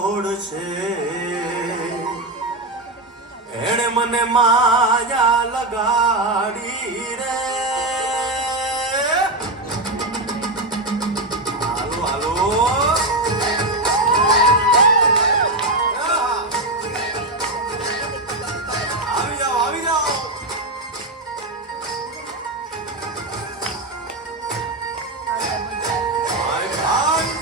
છોડશે એણે મને માયા લગાડી રે હાલો હાલો આવી જાઓ ભાઈ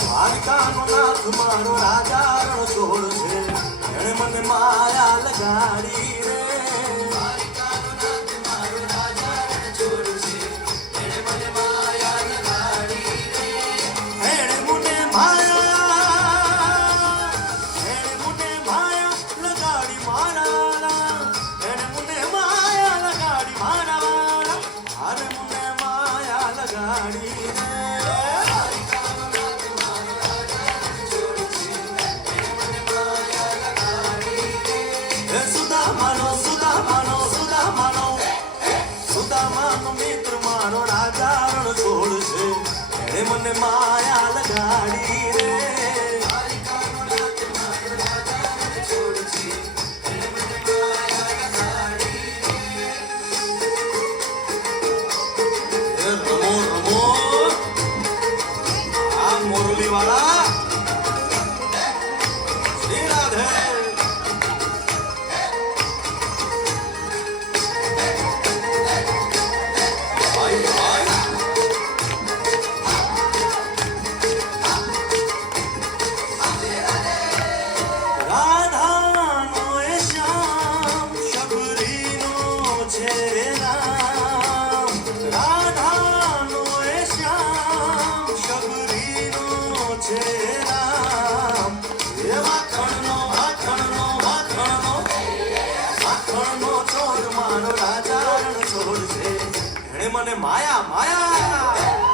દ્વારકાનો નાથ મારો રાજા રણ છોડ છે એણે મને માયા લગાડી રે દ્વારકાનો નાથ મારો રાજા રણ છોડ છે એણે મને માયા લગાડી રે એણે મને માયા લગાડી મારા એણે મને માયા લગાડી મારા અરે મને માયા લગાડી સુદામાનો મિત્ર મારો રાજા રણ છોડ છે એણે મને માયા લગાડી રે દ્વારકાનો નાથ મારો રાજા રણ છોડ છે એણે મને માયા લગાડી રે રમો રમો આ મોરલી વાળા શ્રી રાધે મને માયા માયા